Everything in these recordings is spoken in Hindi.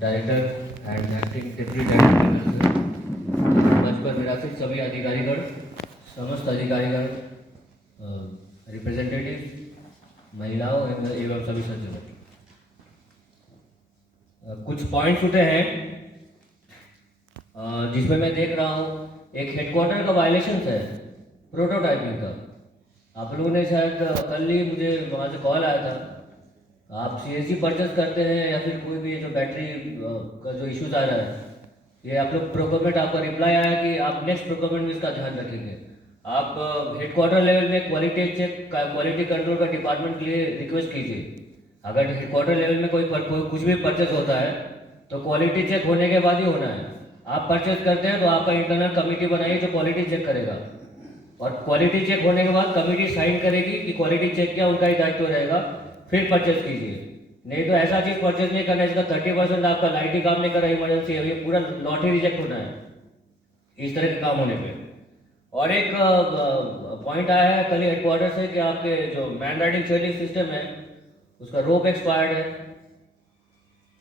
Director and acting deputy director मंच पर विरासत सभी अधिकारीगण, समस्त अधिकारीगण, रिप्रेजेंटेटिव, महिलाओं एवं सभी सज्जनों, कुछ पॉइंट्स उठे हैं जिसमें मैं देख रहा हूँ एक हेडक्वार्टर का वायलेशन है, प्रोटोटाइपिंग का। आप लोगों ने शायद कल ही मुझे वहाँ से कॉल आया था, आप सीएससी परचेस करते हैं या फिर कोई भी जो बैटरी का जो इश्यूज आ रहा है, ये आप लोग प्रोक्योरमेंट, आपका रिप्लाई आया कि आप नेक्स्ट प्रोक्योरमेंट में इसका ध्यान रखेंगे। आप हेडक्वार्टर लेवल में क्वालिटी चेक, क्वालिटी कंट्रोल का डिपार्टमेंट के लिए रिक्वेस्ट कीजिए। अगर हेडक्वार्टर लेवल में कोई कुछ भी परचेज होता है तो क्वालिटी चेक होने के बाद ही होना है। आप परचेज करते हैं तो आपका इंटरनल कमेटी बनाइए जो क्वालिटी चेक करेगा, और क्वालिटी चेक होने के बाद कमेटी साइन करेगी कि क्वालिटी चेक किया, उनका ही दायित्व रहेगा, फिर परचेज कीजिए। नहीं तो ऐसा चीज़ परचेज नहीं करना है जिसका 30% आपका लाइट ही काम नहीं कर रहा, इमरजेंसी है, ये पूरा लॉट ही रिजेक्ट होना है इस तरह के काम होने पे। और एक पॉइंट आया है कल हेडक्वार्टर से कि आपके जो मैन राइडिंग शेयरिंग सिस्टम है उसका रोप एक्सपायर्ड है।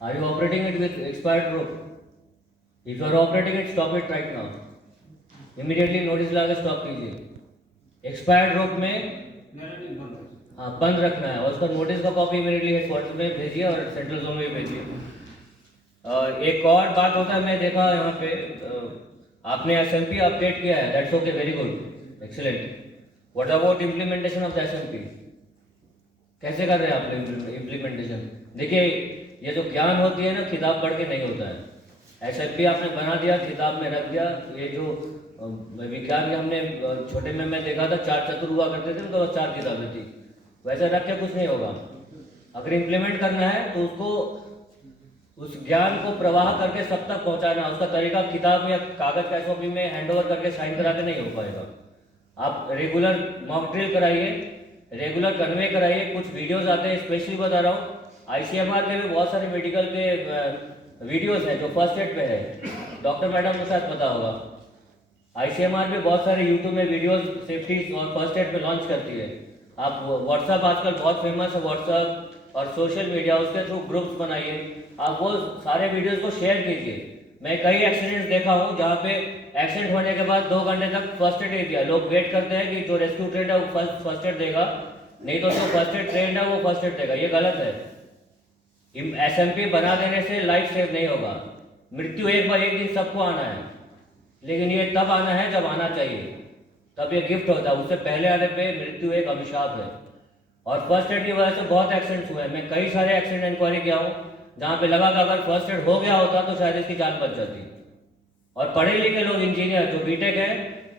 Are you operating it with expired rope? If you are operating it, stop it right now, immediately notice लगा के स्टॉप कीजिए। एक्सपायर्ड रोप में हाँ बंद रखना है, और उसका नोटिस का कॉपी इमीडिएटली हेडक्वार्टर में भेजिए और सेंट्रल जोन में भेजिए। एक और बात होता है, मैं देखा यहाँ पे आपने एसएमपी अपडेट किया है, that's okay, very good, excellent. What about implementation of the SMP? कैसे कर रहे हैं आप इम्प्लीमेंटेशन? देखिए, ये जो ज्ञान होती है ना, किताब पढ़ के नहीं होता है। एसएमपी आपने बना दिया, किताब में रख दिया। ये जो विज्ञान के हमने छोटे में मैं देखा था 4 चतुर हुआ करते थे तो 4 किताबें थी, वैसे रख के कुछ नहीं होगा। अगर इम्प्लीमेंट करना है तो उसको, उस ज्ञान को प्रवाह करके सब तक पहुंचाना, उसका तरीका किताब या कागज का एसओपी में हैंड ओवर करके साइन करा के नहीं हो पाएगा। आप रेगुलर मॉक ड्रिल कराइए, रेगुलर कन्वे कराइए। कुछ वीडियोस आते हैं, स्पेशली बता रहा हूँ, आईसीएमआर के भी बहुत सारे मेडिकल के वीडियोस हैं जो फर्स्ट एड पे है, डॉक्टर मैडम को शायद पता होगा। आईसीएमआर भी बहुत सारे यूट्यूब में वीडियोस सेफ्टी और फर्स्ट एड पे लॉन्च करती है। आप व्हाट्सएप आजकल बहुत फेमस है, व्हाट्सएप और सोशल मीडिया, उसके थ्रू ग्रुप्स बनाइए, आप वो सारे वीडियोस को शेयर कीजिए। मैं कई एक्सीडेंट्स देखा हूँ जहाँ पे एक्सीडेंट होने के बाद 2 घंटे तक फर्स्ट एड नहीं दिया। लोग वेट करते हैं कि जो रेस्क्यू ट्रेंड है वो फर्स्ट एड देगा, नहीं तो जो फर्स्ट एड ट्रेंड है वो फर्स्ट एड देगा। ये गलत है। एसएमपी बना देने से लाइफ सेव नहीं होगा। मृत्यु एक दिन सबको आना है, लेकिन ये तब आना है जब आना चाहिए, तब ये गिफ्ट होता है। उससे पहले आने पे मृत्यु एक अभिशाप है। और फर्स्ट एड की वजह से बहुत एक्सीडेंट्स हुए हैं। मैं कई सारे एक्सीडेंट इंक्वायरी किया हूँ जहाँ पे लगा कि अगर फर्स्ट एड हो गया होता तो शायद इसकी जान बच जाती। और पढ़े लिखे लोग, इंजीनियर जो बीटेक है,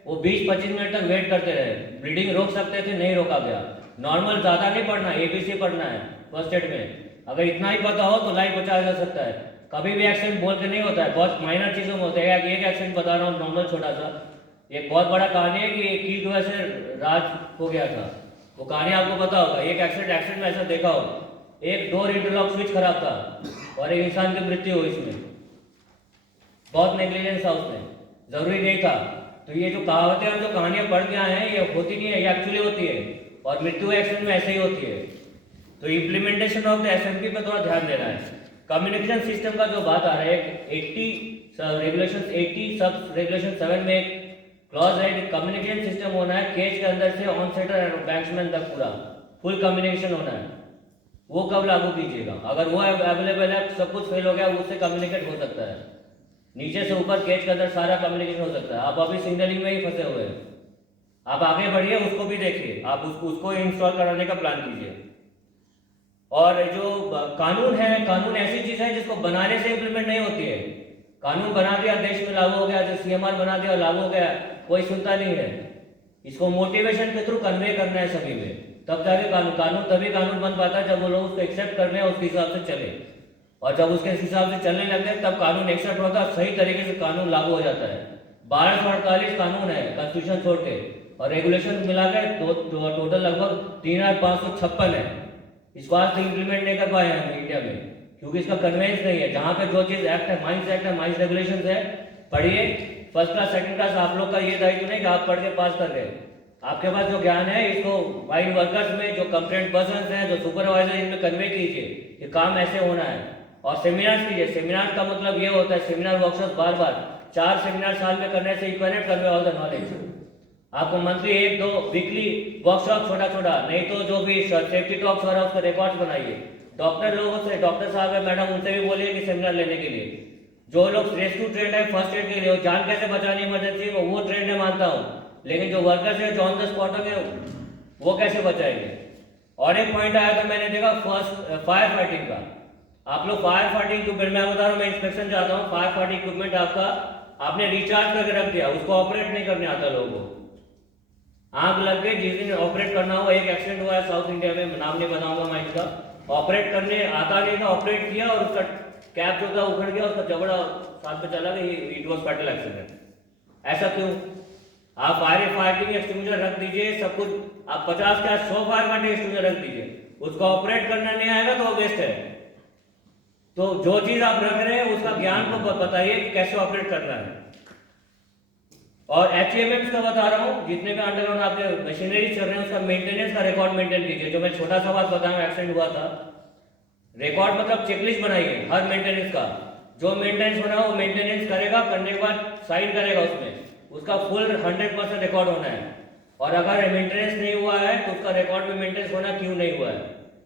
वो 20-25 मिनट तक वेट करते रहे। ब्लीडिंग रोक सकते थे, नहीं रोका गया। नॉर्मल ज़्यादा नहीं पढ़ना, एबीसी पढ़ना है फर्स्ट एड में। अगर इतना ही पता हो तो लाइफ बचाया जा सकता है। कभी भी एक्सीडेंट बोल के नहीं होता है, बहुत माइनर चीज़ों में होता है। एक एक्सीडेंट बता रहा हूँ नॉर्मल छोटा सा, एक बहुत बड़ा कहानी है कि एक की की वजह से राज हो गया था। वो कहानी आपको पता होगा। एक एक्सीडेंट में ऐसा देखा हो, एक डोर इंटरलॉक स्विच खराब था और एक इंसान की मृत्यु हुई इसमें। बहुत नेग्लिजेंस था उसमें, जरूरी नहीं था। तो ये जो कहावतें हम जो कहानियां पढ़ के आए हैं, ये होती नहीं है, ये एक्चुअली होती है। और मृत्यु एक्सीडेंट में ऐसे ही होती है। तो इम्प्लीमेंटेशन ऑफ द एसएमपी पे थोड़ा ध्यान देना है। कम्युनिकेशन सिस्टम का जो बात आ रहा है, 80 रेगुलेशन 80 सब रेगुलेशन 7 में एक क्लॉज है कि कम्युनिकेशन सिस्टम होना है केज के अंदर से ऑन सेटर एंड बैट्समैन तक पूरा फुल कम्युनिकेशन होना है। वो कब लागू कीजिएगा? अगर वो अवेलेबल है, सब कुछ फेल हो गया, उससे कम्युनिकेट हो सकता है। नीचे से ऊपर केज के अंदर सारा कम्युनिकेशन हो सकता है। आप अभी सिग्नलिंग में ही फंसे हुए हैं। आप आगे बढ़िए, उसको भी देखिए, आप उसको इंस्टॉल कराने का प्लान कीजिए। और जो कानून है, कानून ऐसी चीज है जिसको बनाने से इंप्लीमेंट नहीं होती है। कानून बना दिया, देश में लागू हो गया, जो सीएमआर बना दिया लागू हो गया, कोई सुनता नहीं है। इसको मोटिवेशन के थ्रू कन्वे करना है सभी में, तब जाके कानून तभी कानून बन पाता है जब वो लोग उसको एक्सेप्ट कर रहे हैं, उसके हिसाब से चले। और जब उसके हिसाब से चलने लगते हैं तब कानून एक्सेप्ट होता है, सही तरीके से कानून लागू हो जाता है। 1248 कानून है कॉन्स्टिट्यूशन छोड़ के, और रेगुलेशन मिलाकर टोटल लगभग 3556 है। इसको आज तक इंप्लीमेंट नहीं कर पाए हैं हम इंडिया में, क्योंकि इसका कन्वेंस नहीं है। जहाँ पे जो चीज एक्ट है, माइंस एक्ट है, माइंस रेगुलेशन है, पढ़िए। फर्स्ट क्लास सेकंड क्लास आप लोग का ये दायित्व नहीं कि आप पढ़ के पास कर रहे हैं। आपके पास जो ज्ञान है, इसको वाइन वर्कर्स में, जो कंप्लेंट पर्सन हैं, जो सुपरवाइजर, इनमें कन्वे कीजिए कि काम ऐसे होना है। और सेमिनार्स कीजिए। सेमिनार का मतलब ये होता है, सेमिनार वर्कशॉप बार बार 4 सेमिनार साल में करने से equivalent convey all the knowledge. आपको मंथली 1-2 वीकली वर्कशॉप छोटा छोटा, नहीं तो जो भी सेफ्टी टॉक्स हो रहा है उसका रिकॉर्ड्स बनाइए। डॉक्टर लोगों से, डॉक्टर साहब है मैडम, उनसे भी बोलिए कि सेमिनार लेने के लिए। जो लोग रेस्क्यू ट्रेंड है फर्स्ट एड के लिए, जान कैसे बचानी इमरजेंसी में, वो ट्रेंड है मानता हूँ, लेकिन जो वर्कर्स है जो ऑन द स्पॉट है वो कैसे बचाएंगे। और एक पॉइंट आया था मैंने देखा फर्स्ट फायर फाइटिंग का। आप लोग फायर फाइटिंग इक्विपमेंट, मैं बता रहा हूँ, मैं इंस्पेक्शन जाता हूँ, फायर फाइटिंग इक्विपमेंट आपका आपने रिचार्ज करके रख दिया, उसको ऑपरेट नहीं करने आता लोगों को। आग लग गई, जिस दिन ऑपरेट करना हो, एक एक्सीडेंट हुआ है साउथ इंडिया में, नाम नहीं बताऊंगा मैं इसका, ऑपरेट करने आता नहीं था, ऑपरेट किया और उसका कैप जो था उखड़ गया, उसका जबड़ा साथ में चला गया, इट वॉज फैटल एक्सीडेंट। ऐसा क्यों? आप फायर फाइटिंग एक्सटिंग्विशर रख दीजिए, सब कुछ आप 50 क्या 100 फायर फाइटिंग एक्सटिंग्विशर रख दीजिए, उसका ऑपरेट करना नहीं आएगा तो वो वेस्ट है। तो जो चीज आप रख रहे हैं उसका ज्ञान को बताइए कि कैसे ऑपरेट करना है। और HMMs का बता रहा हूँ, जितने भी अंडरग्राउंड आपके मशीनरी चल रहे हैं उसका मेंटेनेंस का रिकॉर्ड मेंटेन कीजिए। जो मैं छोटा सा बात बताया, एक्सीडेंट हुआ था, रिकॉर्ड मतलब चेकलिस्ट बनाइए हर मेंटेनेंस का, जो मेंटेनेंस होना वो मेंटेनेंस करेगा, करने के बाद साइन करेगा, उसमें उसका फुल 100% रिकॉर्ड होना है। और अगर मेंटेनेंस नहीं हुआ है तो उसका रिकॉर्ड में मेंटेनेंस होना क्यों नहीं हुआ है,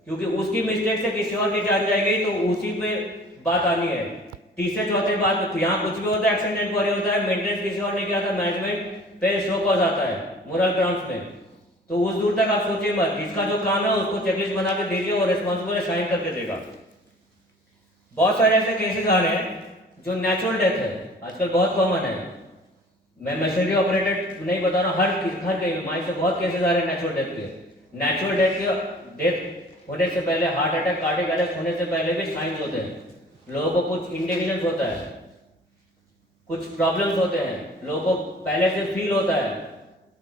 क्योंकि उसकी मिस्टेक से किसी और की जान जाएगी तो उसी पे बात आनी है। तीसरे चौथे बात, यहाँ कुछ भी होता है एक्सीडेंट इंक्वायरी होता है, मेंटेनेंस किसी और ने किया था, मैनेजमेंट पे शो कॉज आता है मोरल ग्राउंड्स में, तो उस दूर तक आप सोचिए मत। जिसका जो काम है उसको चेकलिस्ट बना के दीजिए, वो रिस्पॉन्सिबल है, साइन करके देगा। बहुत सारे ऐसे केसेस आ रहे हैं जो नेचुरल डेथ है, आजकल बहुत कॉमन है। मैं मशीनरी ऑपरेटेड नहीं बता रहा हूँ, हर कहीं माइंड से बहुत केसेस आ रहे हैं नेचुरल डेथ के। नेचुरल डेथ होने से पहले, हार्ट अटैक कार्डियक अरेस्ट होने से पहले भी साइंस होते हैं। लोगों को कुछ इंडिकेशंस होता है, कुछ प्रॉब्लम्स होते हैं, लोगों को पहले से फील होता है,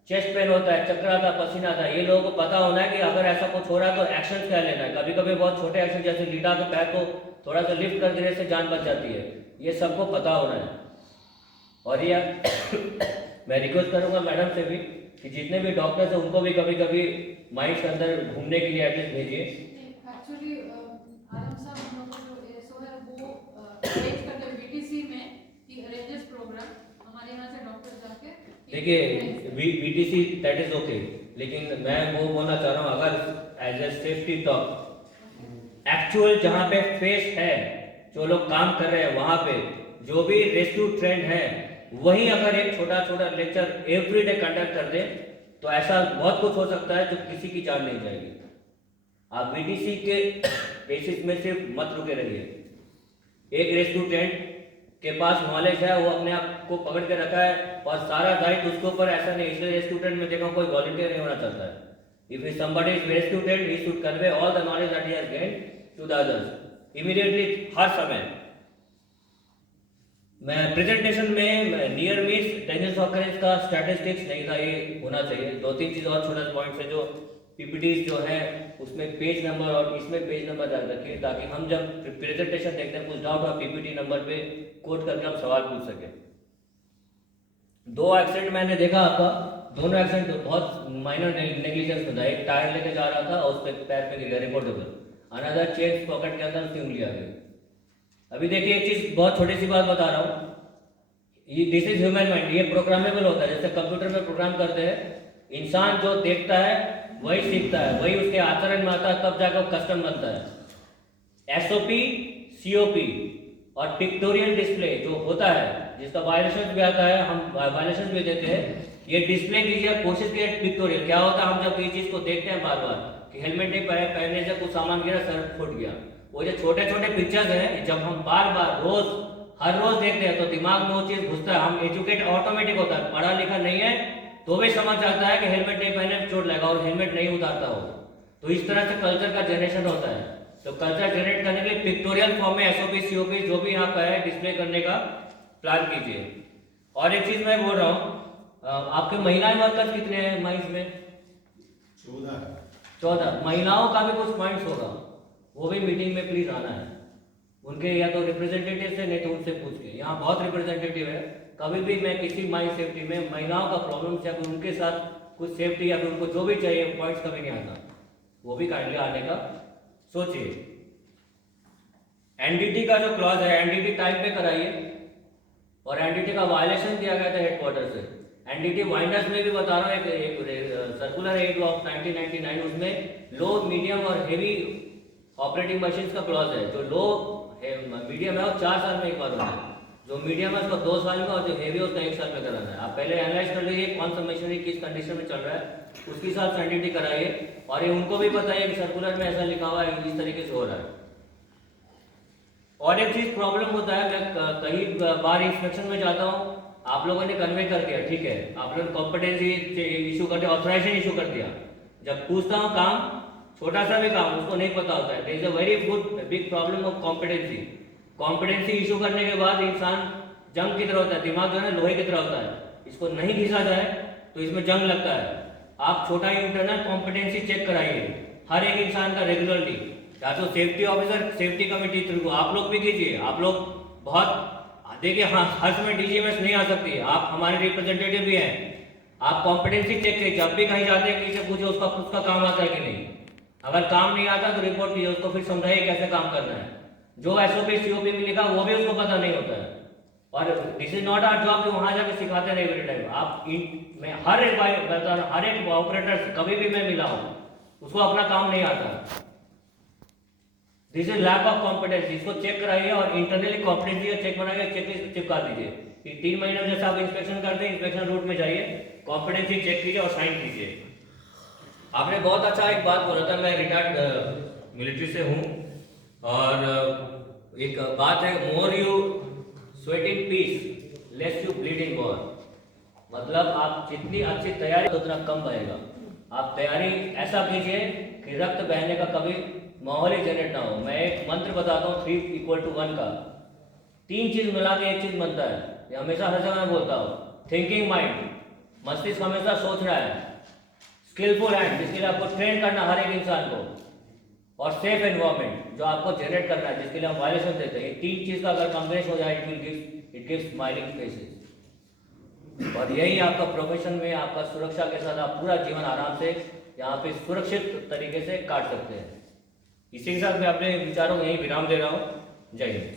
चेस्ट पेन होता है, चक्कर आता है, पसीना आता है। ये लोगों को पता होना है कि अगर ऐसा कुछ हो रहा है तो एक्शन क्या लेना है। कभी कभी बहुत छोटे एक्शन जैसे लीडा के पैर को थोड़ा सा लिफ्ट कर देने से जान बच जाती है, ये सबको पता होना है। और ये मैं रिक्वेस्ट करूंगा मैडम से भी कि जितने भी डॉक्टर्स हैं उनको भी कभी कभी माइंड के अंदर घूमने के लिए एटलीस्ट भेजिए। एक्चुअली आलम साहब हम लोग को जो है वो अरेंज करते हैं बीटीसी में कि अरेंजेस प्रोग्राम हमारे यहाँ से डॉक्टर जाके। देखिए बीटीसी दैट इज ओके, लेकिन मैं वो बोलना चाह रहा हूँ अगर as a safety talk actual जहाँ पे फेस है, जो लोग काम कर रहे हैं वहाँ पे जो भी रेस्क्यू ट्रेंड है, वही अगर एक छोटा छोटा लेक्चर एवरीडे कंडक्ट कर दे तो ऐसा बहुत कुछ हो सकता है जो किसी की जान नहीं जाएगी। आप बीटीसी के बेसिस में सिर्फ मत रुके रहिए। एक रेस्क्यू ट्रेंड के पास नॉलेज है, वो अपने आप को पकड़ के रखा है और सारा दायित्व उसके ऊपर, ऐसा नहीं। इसलिए रेस्क्यू ट्रेंड में देखा कोई वॉलंटियर नहीं होना चाहता है। If somebody is rescue trained, he should convey all the knowledge that he has gained to the others immediately, हर समय। मैं प्रेजेंटेशन में नियर मिस डेंजरस ऑकरेंस का स्टैटिस्टिक्स नहीं था, ये होना चाहिए। 2-3 चीज और छोटा पॉइंट्स है जो पीपीटीज जो है उसमें पेज नंबर और इसमें पेज नंबर डाल रखिए, ताकि हम जब प्रेजेंटेशन देखते हैं कुछ डाउट हो पीपीटी नंबर पे कोट करके हम सवाल पूछ सके। 2 एक्सीडेंट मैंने देखा आपका, दोनों एक्सीडेंट बहुत माइनर नेग्लिजेंस में था। एक टायर लेके जा रहा था और उस पर पैर पे गिर गया, रिपोर्टेबल। अनदर चेन पॉकेट के अंदर उसकी उंगली आ गई। अभी देखिए एक चीज बहुत छोटी सी बात बता रहा हूँ, ये दिस इज ह्यूमन माइंड, ये प्रोग्रामेबल होता है। जैसे कंप्यूटर में प्रोग्राम करते हैं, इंसान जो देखता है वही सीखता है, वही उसके आचरण में आता है, तब जाकर वो कस्टम बनता है। एसओपी, सीओपी और पिक्टोरियल डिस्प्ले जो होता है, जिसका वायलेशन भी आता है, हम वायलेशन भी देते हैं, ये डिस्प्ले कीजिए, कोशिश कीजिए पिक्टोरियल। क्या होता है, हम जब ये चीज को देखते हैं बार बार कि हेलमेट नहीं पहनने से कुछ सामान गिरा, सर फूट गया, वो जो छोटे छोटे पिक्चर्स हैं, जब हम बार बार रोज हर रोज देखते हैं तो दिमाग में वो चीज घुसता है। हम एजुकेट ऑटोमेटिक होता है, पढ़ा लिखा नहीं है तो भी समझ आता है कि हेलमेट नहीं पहने चोट लगेगा और हेलमेट नहीं उतारता हो। तो इस तरह से कल्चर का जनरेशन होता है। तो कल्चर जनरेट करने के लिए पिक्टोरियल फॉर्म में एसओपी, सीओपी जो भी यहाँ पर है डिस्प्ले करने का प्लान कीजिए। और एक चीज मैं बोल रहा हूँ, आपके महिलाएं वर्कर्स कितने हैं माइंस में? 14। महिलाओं का भी कुछ पॉइंट्स होगा, वो भी मीटिंग में प्लीज आना है। उनके या तो रिप्रेजेंटेटिव से, नहीं तो उनसे पूछ के। यहाँ बहुत रिप्रेजेंटेटिव है, कभी भी मैं किसी माइंड सेफ्टी में महिलाओं का प्रॉब्लम या फिर उनके साथ कुछ सेफ्टी या फिर उनको जो भी चाहिए पॉइंट्स कभी नहीं आता, वो भी काइंडली आने का सोचिए। एनडीटी का जो क्लॉज है, एनडीटी टाइप पे कराइए, और एनडीटी का वायलेशन किया गया था हेडक्वार्टर से। एनडीटी वाइंडर्स में भी बता रहा हूँ, एक सर्कुलर 8 ऑफ 1999, उसमें लो, मीडियम और हेवी ऑपरेटिंग मशीन का क्लॉज है। जो लो मीडियम है वो 4 साल में एक बार होता है, जो मीडियम है उसको 2 साल में, और जो हेवी है उसका 1 साल में कराना है। आप पहले एनालाइज कर लीजिए कौन सा मशीनरी किस कंडीशन में चल रहा है, उसके हिसाब से एनडीटी कराइए। और ये उनको भी बताइए कि सर्कुलर में ऐसा लिखा हुआ है, इस तरीके से हो रहा है। और एक चीज प्रॉब्लम होता है, मैं कई बार इंस्पेक्शन में जाता हूँ, आप लोगों ने कन्वे कर दिया, ठीक है, आप लोगों ने कॉम्पिटेंसी इशू कर दिया, ऑथराइजेशन इशू कर दिया। जब पूछता हूँ काम, छोटा सा भी काम उसको नहीं पता होता है। There is a very good big problem of competency. Competency issue करने के बाद इंसान जंग की तरह होता है, दिमाग जो है ना लोहे की तरह होता है, इसको नहीं घिसा जाए तो इसमें जंग लगता है। आप छोटा इंटरनल कॉम्पिटेंसी चेक कराइए हर एक इंसान का रेगुलरली, या तो safety officer, safety committee through, आप लोग भी कीजिए। आप लोग बहुत देखिए, हाँ, हर समय डीजीएमएस नहीं आ सकती है, आप हमारे रिप्रेजेंटेटिव भी हैं। आप कॉम्पिटेंसी चेक कीजिए, जब भी कहीं जाते हैं किसी से पूछे उसका काम आता है कि नहीं। अगर काम नहीं आता तो रिपोर्ट कीजिए, उसको फिर समझाइए कैसे काम करना है। जो एसओपी सीओपी में लिखा वो भी उसको पता नहीं होता है, और this is not our job कि वहां जाके सिखाते रहे एवरी टाइम। आप मैं हर एक ऑपरेटर कभी भी मैं मिला हूं, उसको अपना काम नहीं आता। This is lack of competency, इसको चेक कराइए और इंटरनली कॉम्पिटेंसी का चेक बनाइए, चेकलिस्ट चिपका दीजिए कि 3 महीने में जैसे आप इंस्पेक्शन करते हैं, इंस्पेक्शन रूट में जाइए, कॉम्पिटेंसी चेक कीजिए और साइन कीजिए। आपने बहुत अच्छा एक बात बोला था, मैं रिटायर्ड मिलिट्री से हूँ, और एक बात है, more you sweat in peace less you bleed in war. मतलब आप जितनी अच्छी तैयारी उतना कम बहेगा। आप तैयारी ऐसा कीजिए कि रक्त बहने का कभी माहौल ही जनरेट ना हो। मैं एक मंत्र बताता हूँ 3 = 1 का। 3 चीज मिला के एक चीज बनता है, ये हमेशा हर जगह मैं बोलता हूँ। थिंकिंग माइंड, मस्तिष्क हमेशा सोच रहा है। स्किलफुल हैंड, जिसके लिए आपको ट्रेन करना हर एक इंसान को, और सेफ एनवायरमेंट जो आपको जनरेट करना है, जिसके लिए हम वायलेशन देते हैं। ये 3 चीज का अगर कॉम्बिनेशन हो जाए, इट गिव्स स्माइलिंग फेसेस। और यही आपका प्रोफेशन में आपका सुरक्षा के साथ आप पूरा जीवन आराम से यहाँ पे सुरक्षित तरीके से काट सकते हैं। इसी के साथ मैं अपने विचारों को यही विराम दे रहा हूँ। जय हिंद।